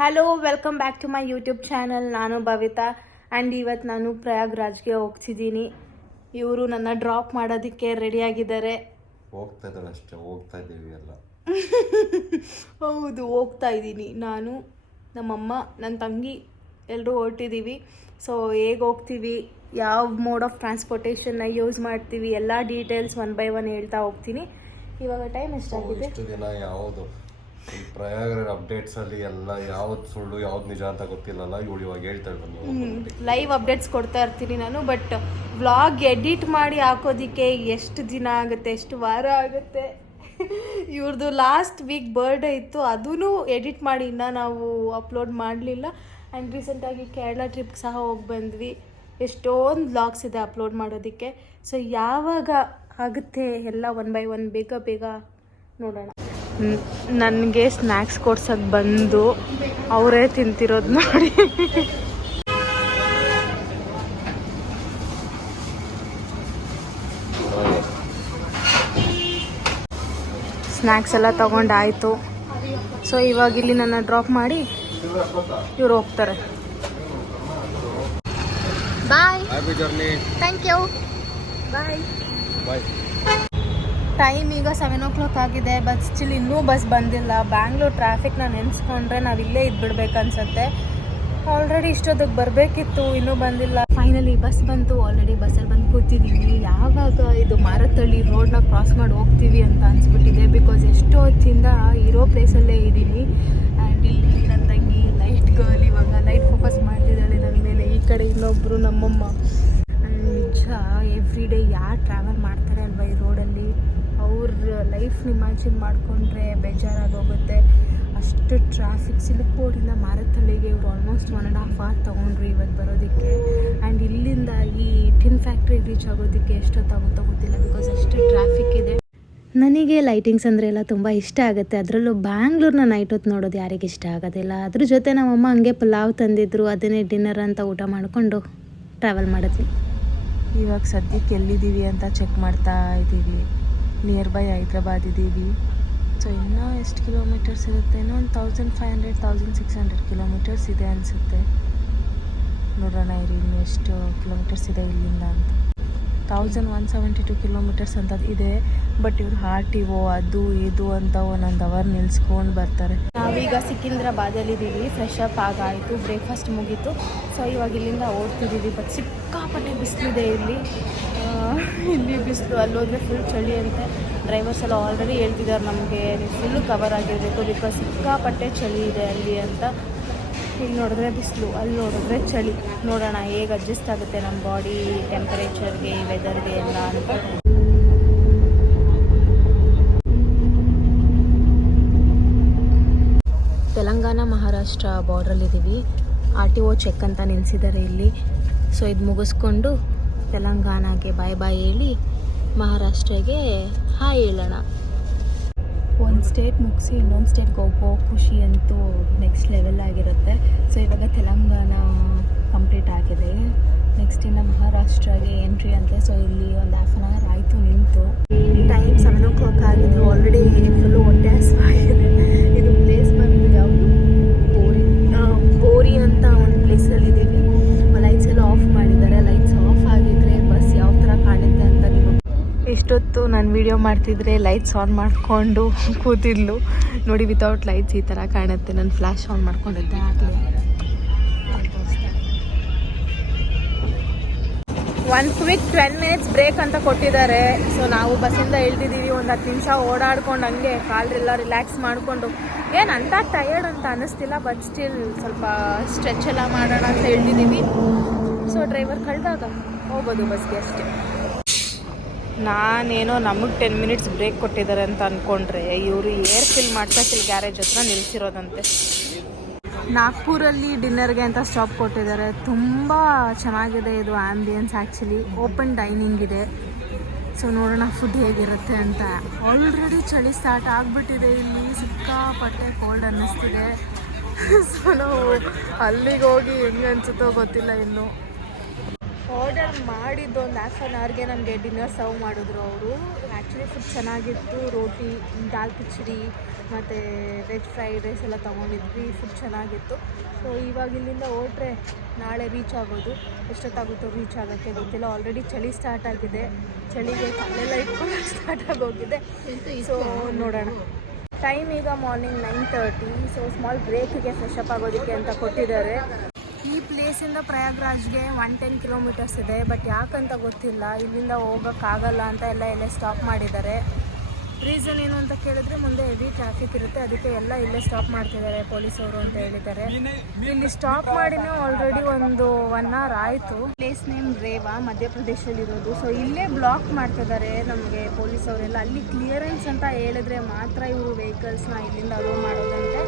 Hello, welcome back to my YouTube channel. ನಾನು Bhavita and ಇವತ್ತು ನಾನು ಪ್ರಯಾಗ್ರಾಜ್ಗೆ ಹೋಗ್ತಿದ್ದೀನಿ. ಇವರು ನನ್ನ ಡ್ರಾಪ್ ಮಾಡೋದಕ್ಕೆ ರೆಡಿಯಾಗಿದ್ದಾರೆ. ಹೋಗ್ತಾ ಇದ್ದಾರೆ ಅಷ್ಟೇ, ಹೋಗ್ತಾ ಇದ್ದೀವಿ ಎಲ್ಲ. ಹೌದು, ಹೋಗ್ತಾ ಇದ್ದೀನಿ. ನಾನು, ನಮ್ಮಮ್ಮ, ನನ್ನ ತಂಗಿ ಎಲ್ಲರೂ ಹೊರಟಿದ್ದೀವಿ. ಸೊ ಹೇಗೆ ಹೋಗ್ತೀವಿ, ಯಾವ ಮೋಡ್ ಆಫ್ ಟ್ರಾನ್ಸ್ಪೋರ್ಟೇಷನ್ನ ಯೂಸ್ ಮಾಡ್ತೀವಿ, ಎಲ್ಲ ಡೀಟೇಲ್ಸ್ ಒನ್ ಬೈ ಒನ್ ಹೇಳ್ತಾ ಹೋಗ್ತೀನಿ. ಇವಾಗ ಟೈಮ್ ಎಷ್ಟಾಗಿದೆ? ಇಷ್ಟು ದಿನ ಯಾವುದು ಪ್ರಯಾಗ್ರಾಜ್ ಅಪ್ಡೇಟ್ಸ್ ಅಲ್ಲಿ ಎಲ್ಲ ಯಾವ್ದು ಸುಳ್ಳು ಯಾವ್ದು ನಿಜ ಅಂತ ಗೊತ್ತಿಲ್ಲಲ್ಲ, ಇವಳು ಇವಾಗ ಹೇಳ್ತಾಳೆ. ಲೈವ್ ಅಪ್ಡೇಟ್ಸ್ ಕೊಡ್ತಾ ಇರ್ತೀನಿ ನಾನು. ಬಟ್ ವ್ಲಾಗ್ ಎಡಿಟ್ ಮಾಡಿ ಹಾಕೋದಿಕ್ಕೆ ಎಷ್ಟು ದಿನ ಆಗುತ್ತೆ, ಎಷ್ಟು ವಾರ ಆಗುತ್ತೆ. ಇವ್ರದ್ದು ಲಾಸ್ಟ್ ವೀಕ್ ಬರ್ಡೇ ಇತ್ತು, ಅದೂ ಎಡಿಟ್ ಮಾಡಿ ಇನ್ನೂ ನಾವು ಅಪ್ಲೋಡ್ ಮಾಡಲಿಲ್ಲ. ಆ್ಯಂಡ್ ರೀಸೆಂಟಾಗಿ ಕೇರಳ ಟ್ರಿಪ್ಗೆ ಸಹ ಹೋಗಿ ಬಂದ್ವಿ. ಎಷ್ಟೊಂದು ವ್ಲಾಗ್ಸ್ ಇದೆ ಅಪ್ಲೋಡ್ ಮಾಡೋದಕ್ಕೆ. ಸೊ ಯಾವಾಗ ಆಗುತ್ತೆ ಎಲ್ಲ ಒನ್ ಬೈ ಒನ್ ಬೇಗ ಬೇಗ ನೋಡೋಣ. ನನಗೆ ಸ್ನ್ಯಾಕ್ಸ್ ಕೊಡ್ಸೋಕ್ಕೆ ಬಂದು ಅವರೇ ತಿಂತಿರೋದು ನೋಡಿ. ಸ್ನ್ಯಾಕ್ಸ್ ಎಲ್ಲ ತೊಗೊಂಡಾಯಿತು. ಸೊ ಇವಾಗ ಇಲ್ಲಿ ನನ್ನ ಡ್ರಾಪ್ ಮಾಡಿ ಇವ್ರು ಹೋಗ್ತಾರೆ. Bye, thank you, bye bye. Time ಈಗ 7 o'clock ಆಗಿದೆ, ಬಟ್ ಸ್ಟಿಲ್ ಇನ್ನೂ ಬಸ್ ಬಂದಿಲ್ಲ. ಬ್ಯಾಂಗ್ಳೂರ್ ಟ್ರಾಫಿಕ್ನ ನೆನೆಸ್ಕೊಂಡ್ರೆ ನಾವು ಇಲ್ಲೇ ಇದ್ಬಿಡ್ಬೇಕನ್ಸುತ್ತೆ. ಆಲ್ರೆಡಿ ಇಷ್ಟೊತ್ತಿಗೆ ಬರಬೇಕಿತ್ತು, ಇನ್ನೂ ಬಂದಿಲ್ಲ. ಫೈನಲಿ ಬಸ್ ಬಂತು. ಆಲ್ರೆಡಿ ಬಸ್ಸಲ್ಲಿ ಬಂದು ಕೂತಿದ್ದೀವಿ. ಯಾವಾಗ ಇದು ಮಾರತ್ತಳ್ಳಿ ರೋಡ್ನ ಕ್ರಾಸ್ ಮಾಡಿ ಹೋಗ್ತೀವಿ ಅಂತ ಅನಿಸ್ಬಿಟ್ಟಿದೆ. ಬಿಕಾಸ್ ಎಷ್ಟೋ ಹೊತ್ತಿಂದ ಇರೋ ಪ್ಲೇಸಲ್ಲೇ ಇದ್ದೀನಿ. ಆ್ಯಂಡ್ ಇಲ್ಲಿ ನನ್ನ ತಂಗಿ ಲೈಟ್ ಗರ್ಲ್ ಇವಾಗ ಲೈಟ್ ಫೋಕಸ್ ಮಾಡ್ತಿದ್ದಾಳೆ ನನ್ನ ಮೇಲೆ. ಈ ಕಡೆ ಇನ್ನೊಬ್ಬರು ನಮ್ಮಮ್ಮ. ನಿಜ ಎವ್ರಿ ಡೇ ಯಾರು ಟ್ರಾವೆಲ್ ಮಾಡ್ತಾರೆ ಅಲ್ವಾ ಈ ರೋಡಲ್ಲಿ, ಅವ್ರ ಲೈಫ್ನ ಇಮ್ಯಾಜಿನ್ ಮಾಡಿಕೊಂಡ್ರೆ ಬೇಜಾರಾಗಿ ಹೋಗುತ್ತೆ. ಅಷ್ಟು ಟ್ರಾಫಿಕ್. ಸಿಲುಕ್ಬೋರ್ಡಿಂದ ಮಾರತ್ತಳ್ಳಿಗೆ ಇವರು ಆಲ್ಮೋಸ್ಟ್ 1.5 hour ತೊಗೊಂಡ್ರು ಇವತ್ತು ಬರೋದಕ್ಕೆ. ಆ್ಯಂಡ್ ಇಲ್ಲಿಂದ ಈ ಟಿನ್ ಫ್ಯಾಕ್ಟ್ರಿ ರೀಚ್ ಆಗೋದಕ್ಕೆ ಎಷ್ಟೊತ್ತಾಗುತ್ತೋ ಗೊತ್ತಿಲ್ಲ, ಬಿಕಾಸ್ ಅಷ್ಟು ಟ್ರಾಫಿಕ್ ಇದೆ. ನನಗೆ ಲೈಟಿಂಗ್ಸ್ ಅಂದರೆ ಎಲ್ಲ ತುಂಬ ಇಷ್ಟ ಆಗುತ್ತೆ. ಅದರಲ್ಲೂ ಬ್ಯಾಂಗ್ಳೂರ್ನ ನೈಟ್ ಹೊತ್ತು ನೋಡೋದು ಯಾರಿಗೆ ಇಷ್ಟ ಆಗೋದಿಲ್ಲ. ಅದ್ರ ಜೊತೆ ನಮ್ಮಮ್ಮ ಹಂಗೆ ಪಲಾವ್ ತಂದಿದ್ರು, ಅದನ್ನೇ ಡಿನ್ನರ್ ಅಂತ ಊಟ ಮಾಡಿಕೊಂಡು ಟ್ರಾವೆಲ್ ಮಾಡಿದ್ವಿ. ಇವಾಗ ಸದ್ಯಕ್ಕೆ ಎಲ್ಲಿದ್ದೀವಿ ಅಂತ ಚೆಕ್ ಮಾಡ್ತಾ ಇದ್ದೀವಿ. ನಿಯರ್ ಬೈ ಹೈದ್ರಾಬಾದ್ ಇದ್ದೀವಿ. ಸೊ ಇನ್ನೂ ಎಷ್ಟು ಕಿಲೋಮೀಟರ್ಸ್ ಇರುತ್ತೆ, ಇನ್ನೂ ಒಂದು 1500-1600 ಕಿಲೋಮೀಟರ್ಸ್ ಇದೆ ಅನಿಸುತ್ತೆ. ನೋಡೋಣ ಇರಿ ಇನ್ನು ಎಷ್ಟು ಕಿಲೋಮೀಟರ್ಸ್ ಇದೆ ಇಲ್ಲಿಂದ ಅಂತ. 1172 ಕಿಲೋಮೀಟರ್ಸ್ ಅಂತ ಇದೆ. ಬಟ್ ಇವ್ರು RTO ಅದು ಇದು ಅಂತ 1 hour ನಿಲ್ಸ್ಕೊಂಡು ಬರ್ತಾರೆ. ನಾವೀಗ ಸಿಕಿಂದ್ರಾಬಾದಲ್ಲಿದ್ದೀವಿ. ಫ್ರೆಶ್ ಅಪ್ ಆಗಾಯಿತು, ಬ್ರೇಕ್ಫಾಸ್ಟ್ ಮುಗೀತು. ಸೊ ಇವಾಗ ಇಲ್ಲಿಂದ ಓಡ್ತಿದ್ದೀವಿ. ಬಟ್ ಸಿಕ್ಕಾಪಟ್ಟೆ ಬಿಸಿಲಿದೆ ಇಲ್ಲಿ. ಬಿಸಿಲು, ಅಲ್ಲೋದ್ರೆ ಫುಲ್ ಚಳಿ ಅಂತೆ. ಡ್ರೈವರ್ಸ್ ಎಲ್ಲ ಆಲ್ರೆಡಿ ಹೇಳ್ತಿದ್ದಾರೆ ನಮಗೆ ನೀವು ಫುಲ್ಲು ಕವರ್ ಆಗಿರಬೇಕು, ಬಿಕಾಸ್ ಸಿಕ್ಕಾಪಟ್ಟೆ ಚಳಿ ಇದೆ ಅಲ್ಲಿ ಅಂತ. ಇಲ್ಲಿ ನೋಡಿದ್ರೆ ಬಿಸಿಲು, ಅಲ್ಲಿ ನೋಡಿದ್ರೆ ಚಳಿ. ನೋಡೋಣ ಹೇಗೆ ಅಡ್ಜಸ್ಟ್ ಆಗುತ್ತೆ ನಮ್ಮ ಬಾಡಿ ಟೆಂಪರೇಚರ್ಗೆ, ವೆದರ್ಗೆ ಎಲ್ಲ ಅಂತ. ತೆಲಂಗಾಣ ಮಹಾರಾಷ್ಟ್ರ ಬಾರ್ಡ್ರಲ್ಲಿದ್ದೀವಿ. RTO ಚೆಕ್ ಅಂತ ನಿಲ್ಲಿಸಿದ್ದಾರೆ ಇಲ್ಲಿ. ಸೊ ಇದು ಮುಗಿಸ್ಕೊಂಡು ತೆಲಂಗಾಣಗೆ ಬಾಯ್ ಬಾಯ್ ಹೇಳಿ ಮಹಾರಾಷ್ಟ್ರಗೆ ಹಾಯ್ ಹೇಳೋಣ. ಒಂದು ಸ್ಟೇಟ್ ಮುಗಿಸಿ ಇನ್ನೊಂದು ಸ್ಟೇಟ್ಗೆ ಹೋಗೋ ಖುಷಿ ಅಂತೂ ನೆಕ್ಸ್ಟ್ ಲೆವೆಲ್ ಆಗಿರುತ್ತೆ. ಸೊ ಇವಾಗ ತೆಲಂಗಾಣ ಕಂಪ್ಲೀಟ್ ಆಗಿದೆ. ನೆಕ್ಸ್ಟ್ ಇನ್ನು ಮಹಾರಾಷ್ಟ್ರಗೆ ಎಂಟ್ರಿ ಅಂತೆ. ಸೊ ಇಲ್ಲಿ ಒಂದು 1/2 hour ಆಯಿತು ನಿಂತು. ಟೈಮ್ 7 o'clock ಆಗಿದೆ. ಆಲ್ರೆಡಿ ಫುಲ್ಲು ಹೊಟ್ಟೆ ಹಸಿವಾಗಿದೆ. ಇದು ಪ್ಲೇಸ್ ಬಂದು ಯಾವುದು ಬೋರಿ ಅಂತ ಒಂದು ಪ್ಲೇಸಲ್ಲಿದ್ದೀವಿ. ಲೈಟ್ಸ್ ಎಲ್ಲ ಆಫ್ ಮಾಡಿದ್ದಾರೆ. ಲೈಟ್ಸ್ ಆಫ್ ಆಗಿದ್ರೆ ಬಸ್ ಯಾವ ಥರ ಕಾಣುತ್ತೆ ಅಂತ ನಿಮಗೆ. ಇಷ್ಟೊತ್ತು ನಾನು ವೀಡಿಯೋ ಮಾಡ್ತಿದ್ರೆ ಲೈಟ್ಸ್ ಆನ್ ಮಾಡಿಕೊಂಡು ಕೂತಿದ್ಲು ನೋಡಿ. ವಿತೌಟ್ ಲೈಟ್ಸ್ ಈ ಥರ ಕಾಣುತ್ತೆ. ನಾನು ಫ್ಲ್ಯಾಶ್ ಆನ್ ಮಾಡ್ಕೊಂಡಿದ್ದೆ ಆಗಲೇ. ಒಂದು ಕ್ವಿಕ್ 10 minutes ಬ್ರೇಕ್ ಅಂತ ಕೊಟ್ಟಿದ್ದಾರೆ. ಸೊ ನಾವು ಬಸ್ಸಿಂದ ಇಳ್ದಿದ್ದೀವಿ. ಒಂದು 10 ನಿಮಿಷ ಓಡಾಡ್ಕೊಂಡು ಹಂಗೆ ಕಾಲೆಲ್ಲ ರಿಲ್ಯಾಕ್ಸ್ ಮಾಡಿಕೊಂಡು, ಏನು ಅಂತ ಟಯರ್ಡ್ ಅಂತ ಅನ್ನಿಸ್ತಿಲ್ಲ. ಬಟ್ ಸ್ಟಿಲ್ ಸ್ವಲ್ಪ ಸ್ಟ್ರೆಚ್ ಎಲ್ಲ ಮಾಡೋಣ ಅಂತ ಇಳ್ದಿದ್ದೀವಿ. ಸೊ ಡ್ರೈವರ್ ಕಳೆದಾಗ ಹೋಗೋದು ಬಸ್ಗೆ ಅಷ್ಟೇ. ನಾನೇನೋ ನಮಗೆ 10 minutes ಬ್ರೇಕ್ ಕೊಟ್ಟಿದ್ದಾರೆ ಅಂತ ಅಂದ್ಕೊಂಡ್ರೆ ಇವರು ಏರ್ ಫಿಲ್ ಮಾಡ್ಸೋಕ್ಕಿಲ್ಲ ಗ್ಯಾರೇಜ್ ಹತ್ರ ನಿಲ್ಲಿಸಿರೋದಂತೆ. ನಾಗ್ಪುರಲ್ಲಿ ಡಿನ್ನರ್ಗೆ ಅಂತ ಸ್ಟಾಪ್ ಕೊಟ್ಟಿದ್ದಾರೆ. ತುಂಬ ಚೆನ್ನಾಗಿದೆ ಇದು ಆ್ಯಂಬಿಯನ್ಸ್. ಆ್ಯಕ್ಚುಲಿ ಓಪನ್ ಡೈನಿಂಗ್ ಇದೆ. ಸೊ ನೋಡೋಣ ಫುಡ್ ಹೇಗಿರುತ್ತೆ ಅಂತ. ಆಲ್ರೆಡಿ ಚಳಿ ಸ್ಟಾರ್ಟ್ ಆಗಿಬಿಟ್ಟಿದೆ ಇಲ್ಲಿ. ಸಿಕ್ಕಾಪಟ್ಟೆ ಕೋಲ್ಡ್ ಅನ್ನಿಸ್ತಿದೆ. ಸೊ ನಾವು ಅಲ್ಲಿಗೆ ಹೋಗಿ ಹೆಂಗೆ ಅನಿಸುತ್ತೋ ಗೊತ್ತಿಲ್ಲ ಇನ್ನು. ಆರ್ಡರ್ ಮಾಡಿದ್ದು ಒಂದು ಹಾಫ್ ಆನ್ ಅವರ್ಗೆ ನಮಗೆ ಡಿನ್ನರ್ ಸರ್ವ್ ಮಾಡಿದ್ರು ಅವರು. ಆ್ಯಕ್ಚುಲಿ ಫುಡ್ ಚೆನ್ನಾಗಿತ್ತು. ರೋಟಿ, ದಾಲ್ ಕಿಚಡಿ ಮತ್ತು ವೆಜ್ ಫ್ರೈಡ್ ರೈಸ್ ಎಲ್ಲ ತೊಗೊಂಡಿದ್ವಿ. ಫುಡ್ ಚೆನ್ನಾಗಿತ್ತು. ಸೊ ಇವಾಗ ಇಲ್ಲಿಂದ ಹೊರಟ್ರೆ ನಾಳೆ ರೀಚ್ ಆಗೋದು. ಎಷ್ಟೊತ್ತಾಗುತ್ತೋ ರೀಚ್ ಆಗೋಕ್ಕೆ ಗೊತ್ತಿಲ್ಲ. ಆಲ್ರೆಡಿ ಚಳಿ ಸ್ಟಾರ್ಟ್ ಆಗಿದೆ. ಚಳಿಗೆ ಕಾಲೆಲ್ಲ ಇಟ್ಕೊಂಡು ಸ್ಟಾರ್ಟ್ ಆಗೋಗಿದೆ. ಸೊ ನೋಡೋಣ. ಟೈಮ್ ಈಗ ಮಾರ್ನಿಂಗ್ 9:30. ಸೊ ಸ್ಮಾಲ್ ಬ್ರೇಕಿಗೆ ಫ್ರೆಶ್ ಅಪ್ ಆಗೋದಕ್ಕೆ ಅಂತ ಕೊಟ್ಟಿದ್ದಾರೆ. ಈ ಪ್ಲೇಸಿಂದ ಪ್ರಯಾಗ್ರಾಜ್ಗೆ 110 ಕಿಲೋಮೀಟರ್ಸ್ ಇದೆ. ಬಟ್ ಯಾಕಂತ ಗೊತ್ತಿಲ್ಲ, ಇಲ್ಲಿಂದ ಹೋಗೋಕ್ಕಾಗಲ್ಲ ಅಂತ ಎಲ್ಲೇ ಸ್ಟಾಪ್ ಮಾಡಿದ್ದಾರೆ. ರೀಸನ್ ಏನು ಅಂತ ಕೇಳಿದ್ರೆ ಮುಂದೆ ಹೆವಿ ಟ್ರಾಫಿಕ್ ಇರುತ್ತೆ, ಅದಕ್ಕೆ ಎಲ್ಲ ಇಲ್ಲೇ ಸ್ಟಾಪ್ ಮಾಡ್ತಿದ್ದಾರೆ ಪೊಲೀಸವರು ಅಂತ ಹೇಳಿದ್ದಾರೆ. ಇಲ್ಲಿ ಸ್ಟಾಪ್ ಮಾಡಿನೇ ಆಲ್ರೆಡಿ ಒಂದು 1 hour ಆಯಿತು. ಪ್ಲೇಸ್ ನೇಮ್ ರೇವಾ, ಮಧ್ಯಪ್ರದೇಶಲ್ಲಿರೋದು. ಸೊ ಇಲ್ಲೇ ಬ್ಲಾಕ್ ಮಾಡ್ತಿದ್ದಾರೆ ನಮಗೆ ಪೊಲೀಸವರೆಲ್ಲ. ಅಲ್ಲಿ ಕ್ಲಿಯರೆನ್ಸ್ ಅಂತ ಹೇಳಿದ್ರೆ ಮಾತ್ರ ಇವರು ವೆಹಿಕಲ್ಸ್ನ ಇಲ್ಲಿಂದ ಅಲೋ ಮಾಡೋದಂತೆ.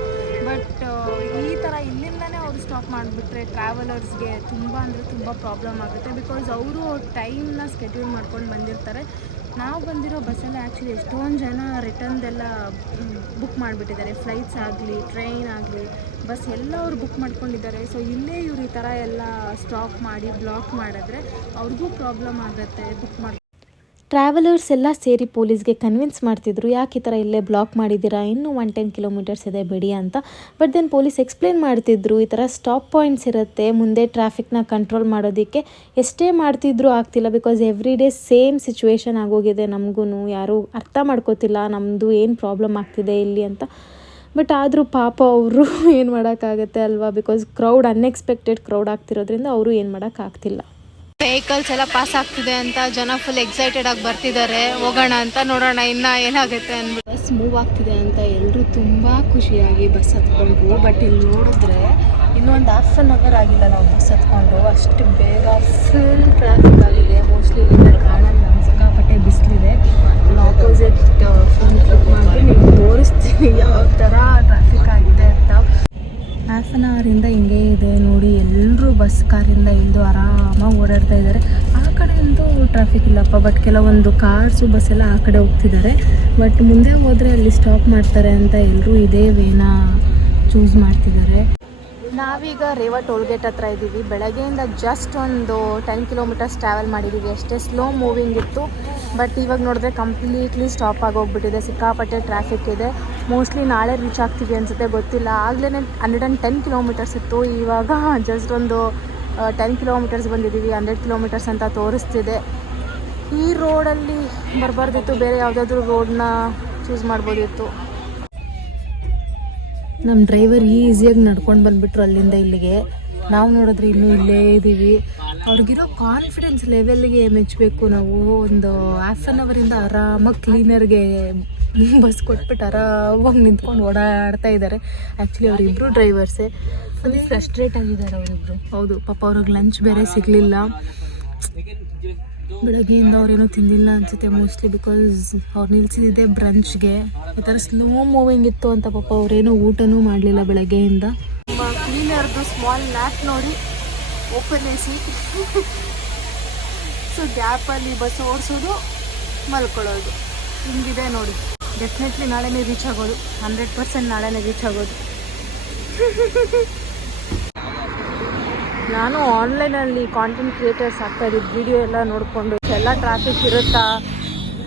ಬಟ್ ಈ ಥರ ಇಲ್ಲಿಂದನೇ ಅವರು ಸ್ಟಾಪ್ ಮಾಡಿಬಿಟ್ರೆ ಟ್ರಾವೆಲರ್ಸ್ಗೆ ತುಂಬ ಅಂದರೆ ತುಂಬ ಪ್ರಾಬ್ಲಮ್ ಆಗುತ್ತೆ. ಬಿಕಾಸ್ ಅವರು ಟೈಮ್ನ ಸ್ಕೆಡ್ಯೂಲ್ ಮಾಡ್ಕೊಂಡು ಬಂದಿರ್ತಾರೆ. ನಾವು ಬಂದಿರೋ ಬಸ್ಸಲ್ಲಿ ಆ್ಯಕ್ಚುಲಿ ಎಷ್ಟೊಂದು ಜನ ರಿಟರ್ನ್ದೆಲ್ಲ ಬುಕ್ ಮಾಡಿಬಿಟ್ಟಿದ್ದಾರೆ. ಫ್ಲೈಟ್ಸ್ ಆಗಲಿ, ಟ್ರೈನ್ ಆಗಲಿ, ಬಸ್ ಎಲ್ಲ ಅವ್ರು ಬುಕ್ ಮಾಡ್ಕೊಂಡಿದ್ದಾರೆ. ಸೊ ಇಲ್ಲೇ ಇವ್ರು ಈ ಥರ ಎಲ್ಲ ಸ್ಟಾಪ್ ಮಾಡಿ ಬ್ಲಾಕ್ ಮಾಡಿದ್ರೆ ಅವ್ರಿಗೂ ಪ್ರಾಬ್ಲಮ್ ಆಗುತ್ತೆ ಬುಕ್ ಮಾಡಿ. ಟ್ರಾವೆಲರ್ಸ್ ಎಲ್ಲ ಸೇರಿ ಪೊಲೀಸ್ಗೆ ಕನ್ವಿನ್ಸ್ ಮಾಡ್ತಿದ್ರು, ಯಾಕೆ ಈ ಥರ ಇಲ್ಲೇ ಬ್ಲಾಕ್ ಮಾಡಿದ್ದೀರಾ, ಇನ್ನೂ 110 ಕಿಲೋಮೀಟರ್ಸ್ ಇದೆ ಬಿಡಿ ಅಂತ. ಬಟ್ ದೆನ್ ಪೊಲೀಸ್ ಎಕ್ಸ್ಪ್ಲೇನ್ ಮಾಡ್ತಿದ್ರು, ಈ ಥರ ಸ್ಟಾಪ್ ಪಾಯಿಂಟ್ಸ್ ಇರುತ್ತೆ, ಮುಂದೆ ಟ್ರಾಫಿಕ್ನ ಕಂಟ್ರೋಲ್ ಮಾಡೋದಕ್ಕೆ. ಎಷ್ಟೇ ಮಾಡ್ತಿದ್ರು ಆಗ್ತಿಲ್ಲ, because every day same situation ಆಗೋಗಿದೆ. ನಮಗೂ ಯಾರೂ ಅರ್ಥ ಮಾಡ್ಕೋತಿಲ್ಲ ನಮ್ಮದು ಏನು ಪ್ರಾಬ್ಲಮ್ ಆಗ್ತಿದೆ ಇಲ್ಲಿ ಅಂತ. ಬಟ್ ಆದರೂ ಪಾಪ ಅವರು ಏನು ಮಾಡೋಕ್ಕಾಗತ್ತೆ ಅಲ್ವಾ, ಬಿಕಾಸ್ ಕ್ರೌಡ್ ಅನ್ಎಕ್ಸ್ಪೆಕ್ಟೆಡ್ ಕ್ರೌಡ್ ಆಗ್ತಿರೋದ್ರಿಂದ ಅವರು ಏನು ಮಾಡೋಕ್ಕಾಗ್ತಿಲ್ಲ. ವೆಹಿಕಲ್ಸ್ ಎಲ್ಲ ಪಾಸ್ ಆಗ್ತಿದೆ ಅಂತ ಜನ ಫುಲ್ ಎಕ್ಸೈಟೆಡ್ ಆಗಿ ಬರ್ತಿದ್ದಾರೆ. ಹೋಗೋಣ ಅಂತ, ನೋಡೋಣ ಇನ್ನು ಏನಾಗುತ್ತೆ ಅಂದ್ಬಿಟ್ಟು. ಬಸ್ ಮೂವ್ ಆಗ್ತಿದೆ ಅಂತ ಎಲ್ಲರೂ ತುಂಬ ಖುಷಿಯಾಗಿ ಬಸ್ ಹತ್ಕೊಂಡ್ರು. ಬಟ್ ಇಲ್ಲಿ ನೋಡಿದ್ರೆ ಇನ್ನೊಂದು ಹಾಫ್ ಆನ್ ಅವರ್ ಆಗಿಲ್ಲ ನಾವು ಬಸ್ ಹತ್ಕೊಂಡು. ಅಷ್ಟು ಬೇಗ ಫುಲ್ ಟ್ರಾಫಿಕ್ ಆಗಿದೆ. ಮೋಸ್ಟ್ಲಿ ಇಲ್ಲಿಂದ ಕಾಣಲ್ಲ, ಸಿಕ್ಕಾಪಟ್ಟೆ ಬಿಸಿಲಿದೆ. ನಾನು ಆಪೋಸಿಟ್ ಫೋನ್ ಕ್ಲಿಕ್ ಮಾಡಿ ನಿಮ್ಗೆ ತೋರಿಸ್ತೀನಿ ಯಾವ ಥರ ಟ್ರಾಫಿಕ್ ಆಗಿದೆ ಅಂತ. ಹಾಫ್ ಆನ್ ಅವರಿಂದ ಹಿಂಗೆ ಇದೆ ನೋಡಿ. ಎಲ್ಲರೂ ಬಸ್ ಕಾರಿಂದ ಇಳಿದು ಆರಾಮಾಗಿ ಓಡಾಡ್ತಾ ಇದ್ದಾರೆ. ಆ ಕಡೆಯಂತೂ ಟ್ರಾಫಿಕ್ ಇಲ್ಲಪ್ಪ, ಬಟ್ ಕೆಲವೊಂದು ಕಾರ್ಸು ಬಸ್ ಎಲ್ಲ ಆ ಕಡೆ ಹೋಗ್ತಿದ್ದಾರೆ. ಬಟ್ ಮುಂದೆ ಹೋದರೆ ಅಲ್ಲಿ ಸ್ಟಾಪ್ ಮಾಡ್ತಾರೆ ಅಂತ ಎಲ್ಲರೂ ಇದೇ ವೇನ ಚೂಸ್ ಮಾಡ್ತಿದ್ದಾರೆ. ನಾವೀಗ ರೇವಾ ಟೋಲ್ಗೇಟ್ ಹತ್ರ ಇದ್ದೀವಿ. ಬೆಳಗ್ಗೆಯಿಂದ ಜಸ್ಟ್ ಒಂದು 10 ಕಿಲೋಮೀಟರ್ಸ್ ಟ್ರಾವೆಲ್ ಮಾಡಿದ್ದೀವಿ ಅಷ್ಟೇ. ಸ್ಲೋ ಮೂವಿಂಗ್ ಇತ್ತು. ಬಟ್ ಇವಾಗ ನೋಡಿದ್ರೆ ಕಂಪ್ಲೀಟ್ಲಿ ಸ್ಟಾಪ್ ಆಗೋಗ್ಬಿಟ್ಟಿದೆ. ಸಿಕ್ಕಾಪಟ್ಟೆ ಟ್ರಾಫಿಕ್ ಇದೆ. ಮೋಸ್ಟ್ಲಿ ನಾಳೆ ರೀಚ್ ಆಗ್ತೀವಿ ಅನಿಸುತ್ತೆ, ಗೊತ್ತಿಲ್ಲ. ಆಗಲೇ 110 ಕಿಲೋಮೀಟರ್ಸ್ ಇತ್ತು, ಇವಾಗ ಜಸ್ಟ್ ಒಂದು 10 ಕಿಲೋಮೀಟರ್ಸ್ ಬಂದಿದ್ದೀವಿ. 100 ಕಿಲೋಮೀಟರ್ಸ್ ಅಂತ ತೋರಿಸ್ತಿದೆ. ಈ ರೋಡಲ್ಲಿ ಬರಬಾರ್ದಿತ್ತು, ಬೇರೆ ಯಾವುದಾದ್ರೂ ರೋಡನ್ನ ಚೂಸ್ ಮಾಡ್ಬೋದಿತ್ತು. ನಮ್ಮ ಡ್ರೈವರ್ ಈಸಿಯಾಗಿ ನಡ್ಕೊಂಡು ಬಂದುಬಿಟ್ರು ಅಲ್ಲಿಂದ ಇಲ್ಲಿಗೆ. ನಾವು ನೋಡಿದ್ರೆ ಇನ್ನೂ ಇಲ್ಲೇ ಇದ್ದೀವಿ. ಅವ್ರಿಗಿರೋ ಕಾನ್ಫಿಡೆನ್ಸ್ ಲೆವೆಲ್ಗೆ ಮೆಚ್ಚಬೇಕು ನಾವು. ಒಂದು ಹಾಫ್ ಆನ್ ಅವರಿಂದ ಆರಾಮಾಗಿ ಕ್ಲೀನರ್ಗೆ ಬಸ್ ಕೊಟ್ಬಿಟ್ಟು ಆರಾಮಾಗಿ ನಿಂತ್ಕೊಂಡು ಓಡಾಡ್ತಾ ಇದ್ದಾರೆ. ಆ್ಯಕ್ಚುಲಿ ಅವರಿಬ್ಬರು ಡ್ರೈವರ್ಸೇ. ಫುಲ್ ಫ್ರಸ್ಟ್ರೇಟ್ ಆಗಿದ್ದಾರೆ ಅವರಿಬ್ಬರು. ಹೌದು, ಪಾಪ ಅವ್ರಿಗೆ ಲಂಚ್ ಬೇರೆ ಸಿಗಲಿಲ್ಲ. ಬೆಳಗ್ಗೆಯಿಂದ ಅವ್ರೇನೋ ತಿಂದಿಲ್ಲ ಅನಿಸುತ್ತೆ ಮೋಸ್ಟ್ಲಿ, ಬಿಕಾಸ್ ಅವ್ರು ನಿಲ್ಸಿದ್ದೆ ಬ್ರಂಚ್ಗೆ. ಈ ಥರ ಸ್ಲೋ ಮೂವಿಂಗ್ ಇತ್ತು ಅಂತ ಪಾಪ ಅವರೇನೋ ಊಟನೂ ಮಾಡಲಿಲ್ಲ ಬೆಳಗ್ಗೆಯಿಂದ. ಕ್ಲೀನರ್ದು ಸ್ಮಾಲ್ ನ್ಯಾಪ್ ನೋಡಿ, ಓಪನ್ ಎ ಸಿ. ಸೊ ಗ್ಯಾಪಲ್ಲಿ ಬಸ್ ಓಡಿಸೋದು, ಮಲ್ಕೊಳ್ಳೋದು, ಹಿಂಗಿದೆ ನೋಡಿ. ಡೆಫಿನೆಟ್ಲಿ ನಾಳೆನೇ ರೀಚ್ ಆಗೋದು, 100% ನಾಳೆನೇ ರೀಚ್ ಆಗೋದು. ನಾನು ಆನ್ಲೈನಲ್ಲಿ ಕಾಂಟೆಂಟ್ ಕ್ರಿಯೇಟರ್ಸ್ ಆಗ್ತಾ ಇದ್ದಿದ್ದು ವಿಡಿಯೋ ಎಲ್ಲ ನೋಡಿಕೊಂಡು ಎಲ್ಲ ಟ್ರಾಫಿಕ್ ಇರುತ್ತಾ,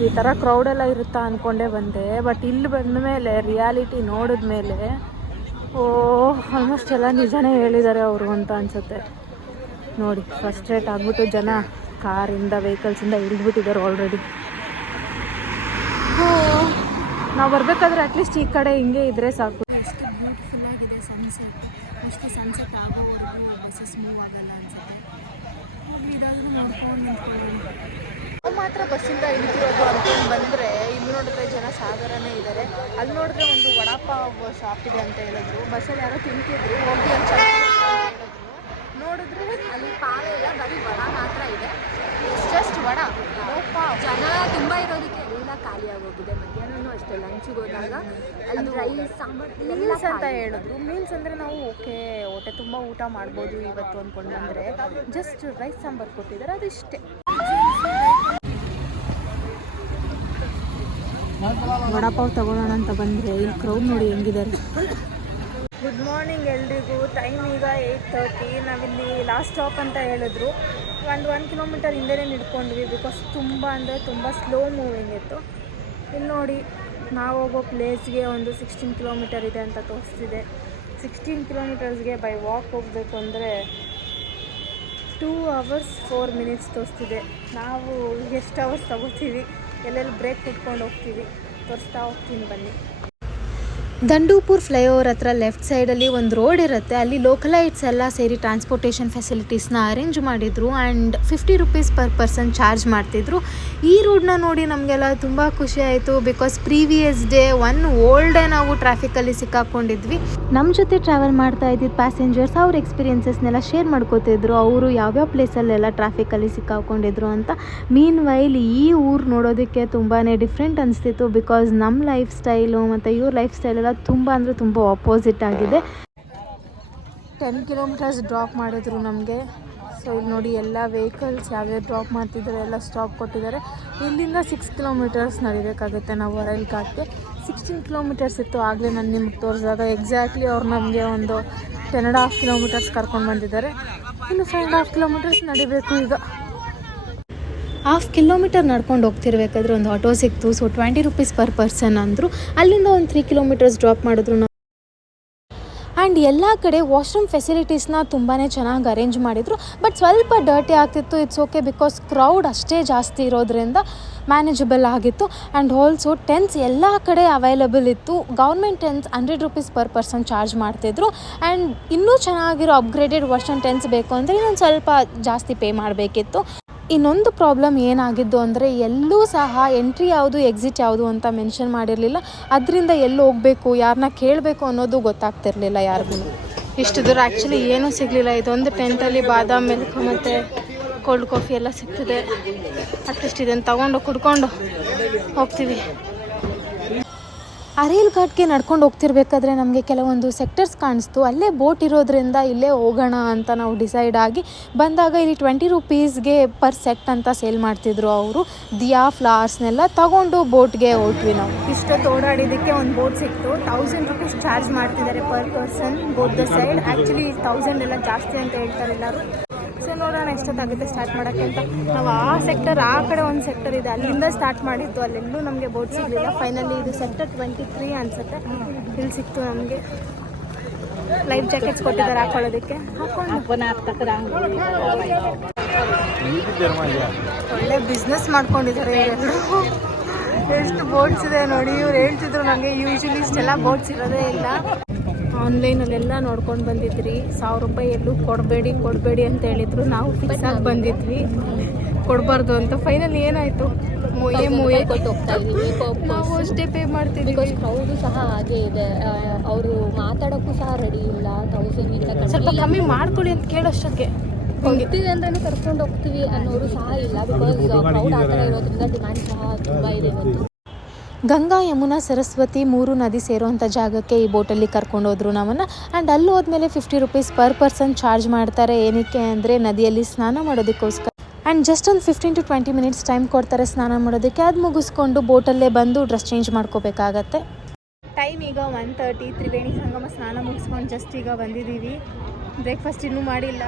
ಈ ಥರ ಕ್ರೌಡೆಲ್ಲ ಇರುತ್ತಾ ಅಂದ್ಕೊಂಡೇ ಬಂದೆ. ಬಟ್ ಇಲ್ಲಿ ಬಂದ ಮೇಲೆ ರಿಯಾಲಿಟಿ ನೋಡಿದ ಮೇಲೆ ಆಲ್ಮೋಸ್ಟ್ ಎಲ್ಲ ನಿಜನೇ ಹೇಳಿದ್ದಾರೆ ಅವರು ಅಂತ ಅನಿಸುತ್ತೆ ನೋಡಿ. ಫ್ರಸ್ಟ್ರೇಟ್ ಆಗಿಬಿಟ್ಟು ಜನ ಕಾರಿಂದ ವೆಹಿಕಲ್ಸಿಂದ ಇಳಿದ್ಬಿಟ್ಟಿದ್ದಾರೆ ಆಲ್ರೆಡಿ. ನಾವು ಬರಬೇಕಾದ್ರೆ ಅಟ್ಲೀಸ್ಟ್ ಈ ಕಡೆ ಹಿಂಗೆ ಇದ್ದರೆ ಸಾಕು. ಎಷ್ಟು ಬ್ಯೂಟಿಫುಲ್ ಆಗಿದೆ ಸನ್ಸೆಟ್. ಅಷ್ಟು ಸನ್ಸೆಟ್ ಆಗೋವರೆಗೂ ಬಸ್ಸಸ್ ಮೂವ್ ಆಗಲ್ಲ ಅನ್ಸುತ್ತೆ. ಹೋಗಿ ಇದಾದರೂ ನೋಡ್ಕೊಂಡು ನಿಂತ್ಕೊಳ್ಳೋದು. ನಾವು ಮಾತ್ರ ಬಸ್ಸಿಂದ ಇಳಿತಿರೋದು ಅಂದ್ಕೊಂಡು ಬಂದರೆ ಇಲ್ಲಿ ನೋಡಿದ್ರೆ ಜನ ಸಾಗರನೇ ಇದ್ದಾರೆ. ಅಲ್ಲಿ ನೋಡಿದ್ರೆ ಒಂದು ವಡಾಪಾವ್ ಶಾಪ್ ಇದೆ ಅಂತ ಹೇಳಿದ್ರು. ಬಸ್ಸಲ್ಲಿ ಯಾರೋ ತಿಂತಿದ್ರು, ಹೋಗಿ ಅಂತ ಹೇಳಿದ್ರು. ನೋಡಿದ್ರೆ ಅಲ್ಲಿ ಪಾವ ಇಲ್ಲ, ಬರೀ ವಡ ಮಾತ್ರ ಇದೆ. ಜಸ್ಟ್ ವಡ, ಜನ ತುಂಬ ಇರೋದಕ್ಕೆ ಎಲ್ಲ ಖಾಲಿ ಆಗೋಗಿದೆ. ಮಧ್ಯಾಹ್ನನೂ ಅಷ್ಟೇ ಲಂಚಿಗೆ ಹೋದಾಗ ಅಲ್ಲಿ ರೈಸ್ ಸಾಂಬಾರು ಮೀಲ್ಸ್ ಅಂತ ಹೇಳಿದ್ರು. ಮೀಲ್ಸ್ ಅಂದರೆ ನಾವು ಓಕೆ ಹೊಟ್ಟೆ ತುಂಬ ಊಟ ಮಾಡ್ಬೋದು ಇವತ್ತು ಅಂದ್ಕೊಂಡು ಬಂದರೆ ಜಸ್ಟ್ ರೈಸ್ ಸಾಂಬಾರು ಕೊಟ್ಟಿದ್ದಾರೆ, ಅದು ಇಷ್ಟೇ. ವಡಾಪಾವ್ ತಗೊಳ್ಳೋಣ ಅಂತ ಬಂದರೆ ಇಲ್ಲಿ ಕ್ರೌಡ್ ನೋಡಿ ಹೆಂಗಿದ್ದಾರೆ. ಗುಡ್ ಮಾರ್ನಿಂಗ್ ಎಲ್ರಿಗೂ. ಟೈಮ್ ಈಗ 8:30. ನಾವಿಲ್ಲಿ ಲಾಸ್ಟ್ ಸ್ಟಾಪ್ ಅಂತ ಹೇಳಿದ್ರು. 1 ಕಿಲೋಮೀಟರ್ ಹಿಂದೆನೇ ನಿಡ್ಕೊಂಡ್ವಿ ಬಿಕಾಸ್ ತುಂಬ ಅಂದರೆ ತುಂಬ ಸ್ಲೋ ಮೂವಿಂಗ್ ಇತ್ತು. ಇಲ್ಲಿ ನೋಡಿ ನಾವು ಹೋಗೋ ಪ್ಲೇಸ್ಗೆ ಒಂದು 16 ಕಿಲೋಮೀಟರ್ ಇದೆ ಅಂತ ತೋರಿಸ್ತಿದೆ. 16 ಕಿಲೋಮೀಟರ್ಸ್ಗೆ ಬೈ ವಾಕ್ ಹೋಗಬೇಕು ಅಂದರೆ 2 hours 4 minutes ತೋರಿಸ್ತಿದೆ. ನಾವು ಎಷ್ಟು ಅವರ್ಸ್ ತಗೋತೀವಿ, ಎಲ್ಲೆಲ್ಲಿ ಬ್ರೇಕ್ ಇಟ್ಕೊಂಡು ಹೋಗ್ತೀವಿ, ತೋರಿಸ್ತಾ ಹೋಗ್ತೀನಿ ಬನ್ನಿ. ದಂಡೂಪುರ್ ಫ್ಲೈಓವರ್ ಹತ್ರ ಲೆಫ್ಟ್ ಸೈಡಲ್ಲಿ ಒಂದು ರೋಡ್ ಇರುತ್ತೆ. ಅಲ್ಲಿ ಲೋಕಲೈಟ್ಸ್ ಎಲ್ಲ ಸೇರಿ ಟ್ರಾನ್ಸ್ಪೋರ್ಟೇಷನ್ ಫೆಸಿಲಿಟೀಸ್ನ ಅರೇಂಜ್ ಮಾಡಿದರು and 50 rupees per person charge ಮಾಡ್ತಿದ್ರು. ಈ ರೋಡ್ನ ನೋಡಿ ನಮಗೆಲ್ಲ ತುಂಬ ಖುಷಿ ಆಯಿತು because previous day old day ನಾವು ಟ್ರಾಫಿಕಲ್ಲಿ ಸಿಕ್ಕಾಕೊಂಡಿದ್ವಿ. ನಮ್ಮ ಜೊತೆ ಟ್ರಾವೆಲ್ ಮಾಡ್ತಾ ಇದ್ದಿದ್ದು ಪ್ಯಾಸೆಂಜರ್ಸ್ ಅವ್ರ ಎಕ್ಸ್ಪೀರಿಯನ್ಸಸ್ನೆಲ್ಲ ಶೇರ್ ಮಾಡ್ಕೋತಿದ್ರು, ಅವರು ಯಾವ್ಯಾವ ಪ್ಲೇಸಲ್ಲೆಲ್ಲ ಟ್ರಾಫಿಕಲ್ಲಿ ಸಿಕ್ಕಾಕೊಂಡಿದ್ರು ಅಂತ. ಮೀನ್ ವೈಲ್ ಈ ಊರು ನೋಡೋದಕ್ಕೆ ತುಂಬಾ ಡಿಫ್ರೆಂಟ್ ಅನಿಸ್ತಿತ್ತು ಬಿಕಾಸ್ ನಮ್ಮ ಲೈಫ್ ಸ್ಟೈಲು ಮತ್ತು ಇವ್ರ ಲೈಫ್ ಸ್ಟೈಲೆಲ್ಲ ತುಂಬ ಅಂದರೆ ತುಂಬ ಆಪೋಸಿಟ್ ಆಗಿದೆ. 10 ಕಿಲೋಮೀಟರ್ಸ್ ಡ್ರಾಪ್ ಮಾಡಿದ್ರು ನಮಗೆ. ಸೊ ಇಲ್ಲಿ ನೋಡಿ ಎಲ್ಲ ವೆಹಿಕಲ್ಸ್ ಯಾವ್ಯಾವ ಡ್ರಾಪ್ ಮಾಡ್ತಿದ್ದಾರೆ ಎಲ್ಲ ಸ್ಟಾಪ್ ಕೊಟ್ಟಿದ್ದಾರೆ. ಇಲ್ಲಿಂದ 6 ಕಿಲೋಮೀಟರ್ಸ್ ನಡಿಬೇಕಾಗುತ್ತೆ ನಾವು ವರೈಲ್ ಘಾಟ್ಗೆ. 16 ಕಿಲೋಮೀಟರ್ಸ್ ಇತ್ತು ಆಗಲೇ ನಾನು ನಿಮ್ಗೆ ತೋರಿಸಿದಾಗ. ಎಕ್ಸಾಕ್ಟ್ಲಿ ಅವ್ರು ನಮಗೆ ಒಂದು 10.5 ಕಿಲೋಮೀಟರ್ಸ್ ಕರ್ಕೊಂಡು ಬಂದಿದ್ದಾರೆ. ಇನ್ನು 5.5 ಕಿಲೋಮೀಟರ್ಸ್ ನಡಿಬೇಕು ಈಗ. 1/2 ಕಿಲೋಮೀಟರ್ ನಡ್ಕೊಂಡು ಹೋಗ್ತಿರ್ಬೇಕಾದ್ರೆ ಒಂದು ಆಟೋ ಸಿಕ್ತು. ಸೊ 20 rupees per person ಅಂದರು. ಅಲ್ಲಿಂದ ಒಂದು 3 ಕಿಲೋಮೀಟರ್ಸ್ ಡ್ರಾಪ್ ಮಾಡಿದ್ರು ನಾವು. ಆ್ಯಂಡ್ ಎಲ್ಲ ಕಡೆ ವಾಶ್ರೂಮ್ ಫೆಸಿಲಿಟೀಸ್ನ ತುಂಬಾ ಚೆನ್ನಾಗಿ ಅರೇಂಜ್ ಮಾಡಿದರು. ಬಟ್ ಸ್ವಲ್ಪ ಡರ್ಟಿ ಆಗ್ತಿತ್ತು. ಇಟ್ಸ್ ಓಕೆ ಬಿಕಾಸ್ ಕ್ರೌಡ್ ಅಷ್ಟೇ ಜಾಸ್ತಿ ಇರೋದ್ರಿಂದ ಮ್ಯಾನೇಜಬಲ್ ಆಗಿತ್ತು. ಆ್ಯಂಡ್ ಆಲ್ಸೋ ಟೆನ್ಸ್ ಎಲ್ಲ ಕಡೆ ಅವೈಲಬಲ್ ಇತ್ತು. Government tense 100 rupees per person charge ಮಾಡ್ತಿದ್ರು. ಆ್ಯಂಡ್ ಇನ್ನೂ ಚೆನ್ನಾಗಿರೋ ಅಪ್ಗ್ರೇಡೆಡ್ ವರ್ಷನ್ ಟೆನ್ಸ್ ಬೇಕು ಅಂದರೆ ಇನ್ನೊಂದು ಸ್ವಲ್ಪ ಜಾಸ್ತಿ ಪೇ ಮಾಡಬೇಕಿತ್ತು. ಇನ್ನೊಂದು ಪ್ರಾಬ್ಲಮ್ ಏನಾಗಿದ್ದು ಅಂದರೆ ಎಲ್ಲೂ ಸಹ ಎಂಟ್ರಿ ಯಾವುದು ಎಕ್ಸಿಟ್ ಯಾವುದು ಅಂತ ಮೆನ್ಷನ್ ಮಾಡಿರಲಿಲ್ಲ. ಅದರಿಂದ ಎಲ್ಲಿ ಹೋಗಬೇಕು, ಯಾರನ್ನ ಕೇಳಬೇಕು ಅನ್ನೋದು ಗೊತ್ತಾಗ್ತಿರ್ಲಿಲ್ಲ ಯಾರಿಗೂ. ಇಷ್ಟು ದೂರ ಆ್ಯಕ್ಚುಲಿ ಏನೂ ಸಿಗಲಿಲ್ಲ. ಇದೊಂದು ಟೆಂಟಲ್ಲಿ ಬಾದಾಮ್ ಮಿಲ್ಕ್ ಮತ್ತು ಕೋಲ್ಡ್ ಕಾಫಿ ಎಲ್ಲ ಸಿಗ್ತದೆ. ಅಟ್ಲೀಸ್ಟ್ ಇದನ್ನು ತೊಗೊಂಡು ಕುಡ್ಕೊಂಡು ಹೋಗ್ತೀವಿ. ಅರೇಲ್ ಘಾಟ್ಗೆ ನಡ್ಕೊಂಡು ಹೋಗ್ತಿರ್ಬೇಕಾದ್ರೆ ನಮಗೆ ಕೆಲವೊಂದು ಸೆಕ್ಟರ್ಸ್ ಕಾಣಿಸ್ತು. ಅಲ್ಲೇ ಬೋಟ್ ಇರೋದ್ರಿಂದ ಇಲ್ಲೇ ಹೋಗೋಣ ಅಂತ ನಾವು ಡಿಸೈಡ್ ಆಗಿ ಬಂದಾಗ ಇಲ್ಲಿ 20 rupeesಗೆ ಪರ್ ಸೆಟ್ ಅಂತ ಸೇಲ್ ಮಾಡ್ತಿದ್ರು ಅವರು. ದಿಯಾ ಫ್ಲವರ್ಸ್ನೆಲ್ಲ ತಗೊಂಡು ಬೋಟ್ಗೆ ಹೊರಟ್ವಿ ನಾವು. ಇಷ್ಟೊತ್ತು ಓಡಾಡಿದ್ದಕ್ಕೆ ಒಂದು ಬೋಟ್ ಸಿಕ್ತು. 1000 rupees ಚಾರ್ಜ್ ಮಾಡ್ತಿದ್ದಾರೆ per person both the side. Actually 1000 ಎಲ್ಲ ಜಾಸ್ತಿ ಅಂತ ಹೇಳ್ತಾರೆ ಎಲ್ಲರೂ. ಸೊ ನೋಡೋಣ ಎಷ್ಟೊತ್ತಾಗುತ್ತೆ ಸ್ಟಾರ್ಟ್ ಮಾಡೋಕ್ಕೆ ಅಂತ. ನಾವು ಆ ಸೆಕ್ಟರ್ ಆ ಕಡೆ ಒಂದು ಸೆಕ್ಟರ್ ಇದೆ ಅಲ್ಲಿಂದ ಸ್ಟಾರ್ಟ್ ಮಾಡಿದ್ದು. ಅಲ್ಲೆಲ್ಲೂ ನಮಗೆ ಬೋಟ್ ಸಿಗಲಿಲ್ಲ. ಫೈನಲಿ ಇದು ಸೆಕ್ಟರ್ 23 ಅನಿಸುತ್ತೆ. ಇಲ್ಲಿ ಸಿಕ್ತು ನಮಗೆ. ಲೈಫ್ ಜಾಕೆಟ್ಸ್ ಕೊಟ್ಟಿದ್ದಾರೆ ಹಾಕೊಳ್ಳೋದಕ್ಕೆ. ಒಳ್ಳೆ ಬಿಸ್ನೆಸ್ ಮಾಡ್ಕೊಂಡಿದ್ದಾರೆ ಇವರೆಲ್ಲರೂ. ಎಷ್ಟು ಬೋಟ್ಸ್ ಇದೆ ನೋಡಿ. ಇವ್ರು ಹೇಳ್ತಿದ್ರು ನನಗೆ ಯೂಶ್ವಲಿ ಇಷ್ಟೆಲ್ಲ ಬೋಟ್ಸ್ ಇರೋದೇ ಇಲ್ಲ. ಆನ್ಲೈನಲ್ಲೆಲ್ಲ ನೋಡ್ಕೊಂಡು ಬಂದಿದ್ರಿ. 1000 ರೂಪಾಯಿ ಎಲ್ಲೂ ಕೊಡಬೇಡಿ ಅಂತ ಹೇಳಿದ್ರು. ನಾವು ಫಿಕ್ಸ್ ಆಗಿ ಬಂದಿದ್ವಿ ಕೊಡಬಾರ್ದು ಅಂತ. ಫೈನಲಿ ಏನಾಯಿತು, ಮೂಯೆ ಕೊಟ್ಟು ಹೋಗ್ತಾ ಇದ್ದೀವಿ. ನಾವು ಅಷ್ಟೇ ಪೇ ಮಾಡ್ತೀವಿ. ಬಿಕಾಸ್ ಕ್ರೌಡು ಸಹ ಹಾಗೆ ಇದೆ. ಅವರು ಮಾತಾಡೋಕ್ಕೂ ಸಹ ರೆಡಿ ಇಲ್ಲ. 1000 ಸ್ವಲ್ಪ ಕಮ್ಮಿ ಮಾಡ್ಕೊಳ್ಳಿ ಅಂತ ಕೇಳೋಷ್ಟಕ್ಕೆ ಹೋಗ್ತೀವಿ ಅಂದ್ರೂ ಕರ್ಕೊಂಡು ಹೋಗ್ತೀವಿ ಅನ್ನೋರು ಸಹ ಇಲ್ಲ. ಬಿಕಾಸ್ ಕ್ರೌಡ್ ಆ ಥರ ಇರೋದ್ರಿಂದ ಡಿಮ್ಯಾಂಡ್ ಸಹ ತುಂಬ ಇದೆ ಇವತ್ತು. ಗಂಗಾ, ಯಮುನಾ, ಸರಸ್ವತಿ 3 ನದಿ ಸೇರುವಂಥ ಜಾಗಕ್ಕೆ ಈ ಬೋಟಲ್ಲಿ ಕರ್ಕೊಂಡೋದ್ರು ನಮ್ಮನ್ನು. ಆ್ಯಂಡ್ ಅಲ್ಲಿ ಹೋದ್ಮೇಲೆ 50 rupees per person ಚಾರ್ಜ್ ಮಾಡ್ತಾರೆ. ಏನಕ್ಕೆ ಅಂದರೆ ನದಿಯಲ್ಲಿ ಸ್ನಾನ ಮಾಡೋದಕ್ಕೋಸ್ಕರ. ಆ್ಯಂಡ್ ಜಸ್ಟ್ ಒಂದು 15 to 20 minutes ಟೈಮ್ ಕೊಡ್ತಾರೆ ಸ್ನಾನ ಮಾಡೋದಕ್ಕೆ. ಅದು ಮುಗಿಸ್ಕೊಂಡು ಬೋಟಲ್ಲೇ ಬಂದು ಡ್ರೆಸ್ ಚೇಂಜ್ ಮಾಡ್ಕೋಬೇಕಾಗತ್ತೆ. ಟೈಮ್ ಈಗ 1:30. ತ್ರಿವೇಣಿ ಸಂಗಮ ಸ್ನಾನ ಮುಗಿಸ್ಕೊಂಡು ಜಸ್ಟ್ ಈಗ ಬಂದಿದ್ದೀವಿ. ಬ್ರೇಕ್ಫಾಸ್ಟ್ ಇನ್ನೂ ಮಾಡಿಲ್ಲ.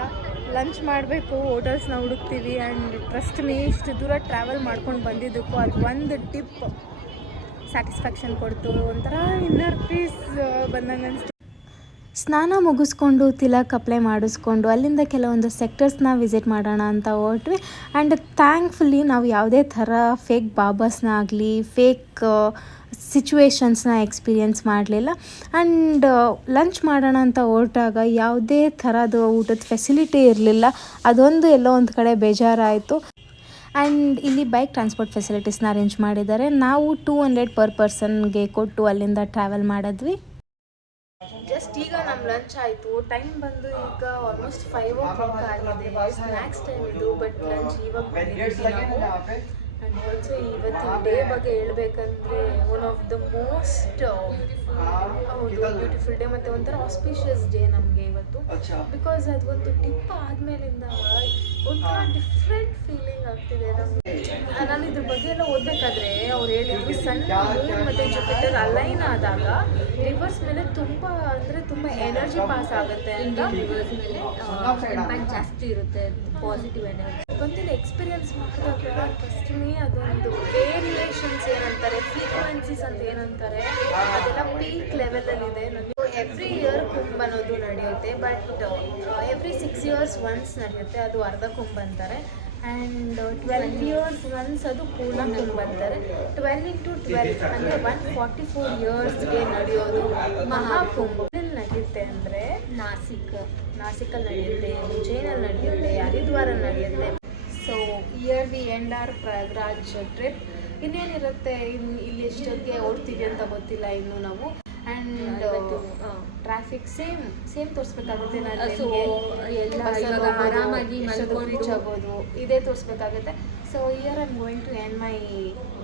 ಲಂಚ್ ಮಾಡಬೇಕು. ಹೋಟೆಲ್ಸ್ನ ಹುಡುಕ್ತೀವಿ. ಆ್ಯಂಡ್ ಟ್ರಸ್ಟ್ ಮೀ, ಇಷ್ಟು ದೂರ ಟ್ರಾವೆಲ್ ಮಾಡ್ಕೊಂಡು ಬಂದಿದ್ದಕ್ಕೂ ಅದು ಒಂದು ಟಿಪ್ ಸ್ಯಾಟಿಸ್ಫ್ಯಾಕ್ಷನ್ ಕೊಡ್ತು. ಒಂಥರ ಇನ್ನರ್ ಪೀಸ್ ಬಂದಂಗೆ ಅನಿಸ್ತು. ಸ್ನಾನ ಮುಗಿಸ್ಕೊಂಡು ತಿಲಕ್ ಅಪ್ಲೈ ಮಾಡಿಸ್ಕೊಂಡು ಅಲ್ಲಿಂದ ಕೆಲವೊಂದು ಸೆಕ್ಟರ್ಸ್ನ ವಿಸಿಟ್ ಮಾಡೋಣ ಅಂತ ಹೊರಟ್ವಿ. ಆ್ಯಂಡ್ ಥ್ಯಾಂಕ್ಫುಲಿ ನಾವು ಯಾವುದೇ ಥರ ಫೇಕ್ ಬಾಬಾಸ್ನ ಆಗಲಿ ಫೇಕ್ ಸಿಚುವೇಶನ್ಸ್ನ ಎಕ್ಸ್ಪೀರಿಯೆನ್ಸ್ ಮಾಡಲಿಲ್ಲ. ಆ್ಯಂಡ್ ಲಂಚ್ ಮಾಡೋಣ ಅಂತ ಹೊರಟಾಗ ಯಾವುದೇ ಥರದ ಊಟದ ಫೆಸಿಲಿಟಿ ಇರಲಿಲ್ಲ. ಅದೊಂದು ಎಲ್ಲೋ ಒಂದು ಕಡೆ ಬೇಜಾರಾಯಿತು. ಆ್ಯಂಡ್ ಇಲ್ಲಿ ಬೈಕ್ ಟ್ರಾನ್ಸ್ಪೋರ್ಟ್ ಫೆಸಿಲಿಟೀಸ್ನ ಅರೇಂಜ್ ಮಾಡಿದ್ದಾರೆ. ನಾವು 200 per personಗೆ ಕೊಟ್ಟು ಅಲ್ಲಿಂದ ಟ್ರಾವೆಲ್ ಮಾಡಿದ್ವಿ. ಜಸ್ಟ್ ಈಗ ನಮ್ಮ ಲಂಚ್ ಆಯಿತು. ಟೈಮ್ ಬಂದು ಈಗ ಆಲ್ಮೋಸ್ಟ್ 5 o'clock ಆಗಿದೆ. ಸ್ನ್ಯಾಕ್ಸ್ ಟೈಮ್ ಇದು. ಬಟ್ ಲಂಚ್ ಇವಾಗ ಮಾಡಿದ್ದೀವಿ ನಾವು. ಆ್ಯಂಡ್ ಆಲ್ಸೋ ಇವತ್ತಿನ ಡೇ ಬಗ್ಗೆ ಹೇಳ್ಬೇಕಂದ್ರೆ one of the most beautiful day ಮತ್ತು ಒಂಥರ ಆಸ್ಪಿಷಿಯಸ್ ಡೇ ನಮಗೆ ಇವತ್ತು. ಬಿಕಾಸ್ ಅದೊಂದು ಟಿಪ್ ಆದಮೇಲಿಂದ ಒಂಥರ ಡಿಫ್ರೆಂಟ್ ಫೀಲಿಂಗ್ ಆಗ್ತಿದೆ ನಮಗೆ. ನಾನು ಇದ್ರ ಬಗ್ಗೆ ಎಲ್ಲ ಓದಬೇಕಾದ್ರೆ ಅವ್ರು ಹೇಳಿದ್ರು ಸನ್ ಮೂನ್ ಮತ್ತು ಜುಪಿಟರ್ ಅಲೈನ್ ಆದಾಗ ರಿವರ್ಸ್ ಮೇಲೆ ತುಂಬ ಅಂದರೆ ತುಂಬ ಎನರ್ಜಿ ಪಾಸ್ ಆಗುತ್ತೆ ಅಂತ. ರಿವರ್ಸ್ ಮೇಲೆ ಇಂಪ್ಯಾಕ್ಟ್ ಜಾಸ್ತಿ ಇರುತ್ತೆ, ಪಾಸಿಟಿವ್ ಎನರ್ಜಿ. ಒಂದಿನ ಎಕ್ಸ್ಪೀರಿಯನ್ಸ್ ಮಾಡಿದಾಗ ಟ್ರಸ್ಟ್ ಮೀ ಅದೊಂದು ವೇರಿಯೇಷನ್ಸ್ ಏನಂತಾರೆ ಫ್ರೀಕ್ವೆನ್ಸೀಸ್ ಅಂತ ಏನಂತಾರೆ ಅದೆಲ್ಲ ಪೀಕ್ ಲೆವೆಲಲ್ಲಿದೆ. ನನಗೆ ಎವ್ರಿ ಇಯರ್ ಕುಂಭ ಅನ್ನೋದು ನಡೆಯುತ್ತೆ, ಬಟ್ ಎವ್ರಿ 6 years ಒನ್ಸ್ ನಡೆಯುತ್ತೆ, ಅದು ಅರ್ಧ ಕುಂಭ ಅಂತಾರೆ. ಆ್ಯಂಡ್ 12 years ಒನ್ಸ್ ಅದು ಪೂರ್ಣ ಕುಂಭ ಅಂತಾರೆ. 12 into 12 ಅಂದರೆ 144 yearsಗೆ ನಡೆಯೋದು ಮಹಾಕುಂಭ. ಎಲ್ಲಿ ನಡೆಯುತ್ತೆ ಅಂದರೆ ನಾಸಿಕಲ್ಲಿ ನಡೆಯುತ್ತೆ, ಉಜ್ಜೈನಲ್ಲಿ ನಡೆಯುತ್ತೆ, ಹರಿದ್ವಾರಲ್ಲಿ ನಡೆಯುತ್ತೆ. So here we end our Prayagraj trip. ಇನ್ನೇನಿರುತ್ತೆ, ಇಲ್ಲಿ ಎಷ್ಟೊತ್ತಿಗೆ ಓಡ್ತೀವಿ ಅಂತ ಗೊತ್ತಿಲ್ಲ ಇನ್ನು ನಾವು. ಆ್ಯಂಡ್ ಟ್ರಾಫಿಕ್ ಸೇಮ್ ತೋರಿಸ್ಬೇಕಾಗುತ್ತೆ. ಆರಾಮಾಗಿ ರೀಚ್ ಆಗೋದು ಇದೇ ತೋರಿಸ್ಬೇಕಾಗುತ್ತೆ. So here I am going to end my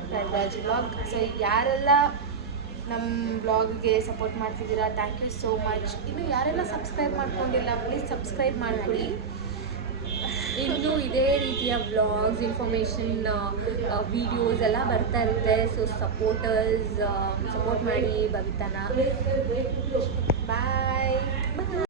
Prayagraj blog. So ಯಾರೆಲ್ಲ ನಮ್ಮ ಬ್ಲಾಗ್ಗೆ ಸಪೋರ್ಟ್ ಮಾಡ್ತಿದ್ದೀರಾ, ಥ್ಯಾಂಕ್ ಯು ಸೋ ಮಚ್. ಇನ್ನು ಯಾರೆಲ್ಲ ಸಬ್ಸ್ಕ್ರೈಬ್ ಮಾಡ್ಕೊಂಡಿಲ್ಲ ಪ್ಲೀಸ್ ಸಬ್ಸ್ಕ್ರೈಬ್ ಮಾಡ್ಕೊಳ್ಳಿ. ಇನ್ನು ಇದೇ ರೀತಿಯ ವ್ಲಾಗ್ಸ್, ಇನ್ಫಾರ್ಮೇಷನ್ ವಿಡಿಯೋಸ್ ಎಲ್ಲ ಬರ್ತಾ ಇರುತ್ತೆ. ಸೊ ಸಪೋರ್ಟ್ ಮಾಡಿ ಬಬಿತಾನ. ಬಾಯ್.